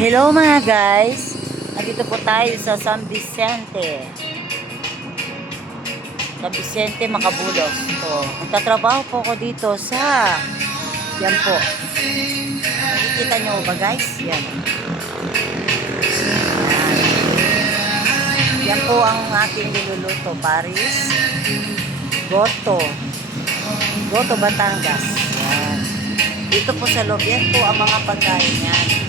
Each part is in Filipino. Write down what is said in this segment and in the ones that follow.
Hello mga guys, nandito po tayo sa San Vicente. San Vicente, Macabulos. So, magtatrabaho po ako dito sa, yan po. Nakikita nyo ba guys? Yan. Yan po ang ating niluluto. Paris, Goto. Goto, Batangas. Yan. Dito po sa loob, yan po ang mga pagkain yan.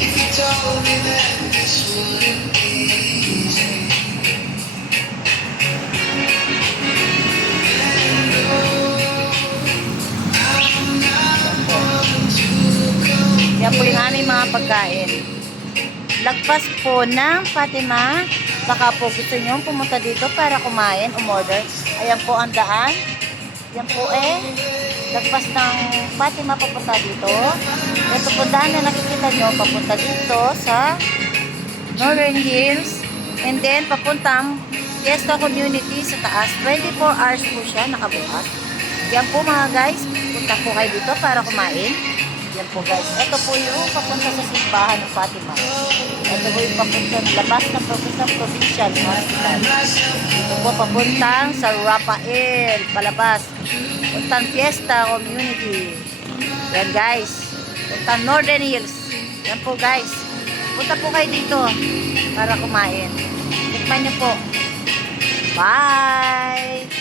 If you told me that this wouldn't be easy, Yan po yung aming mga pagkain. Lagpas po ng Fatima. Baka po gusto nyo pumunta dito para kumain, umorder. Ayan po ang daan. Yan po lagpas ng Fatima papunta dito. Ito po daan na nakikita nyo papunta dito sa Northern Hills. And then papuntang Fiesta Community sa taas. 24 hours po siya nakabukas. Yan po mga guys. Punta po kayo dito para kumain. Yan po guys. Ito po yung papunta sa simbahan ng Fatima. Ito po yung papuntang labas ng papuntang provincial hospital. Ito po papuntang sa Rafael, palabas. Puntang Fiesta Community. Yan guys. Puntang Northern Hills. Yan po guys. Punta po kayo dito para kumain. Tikman nyo po. Bye!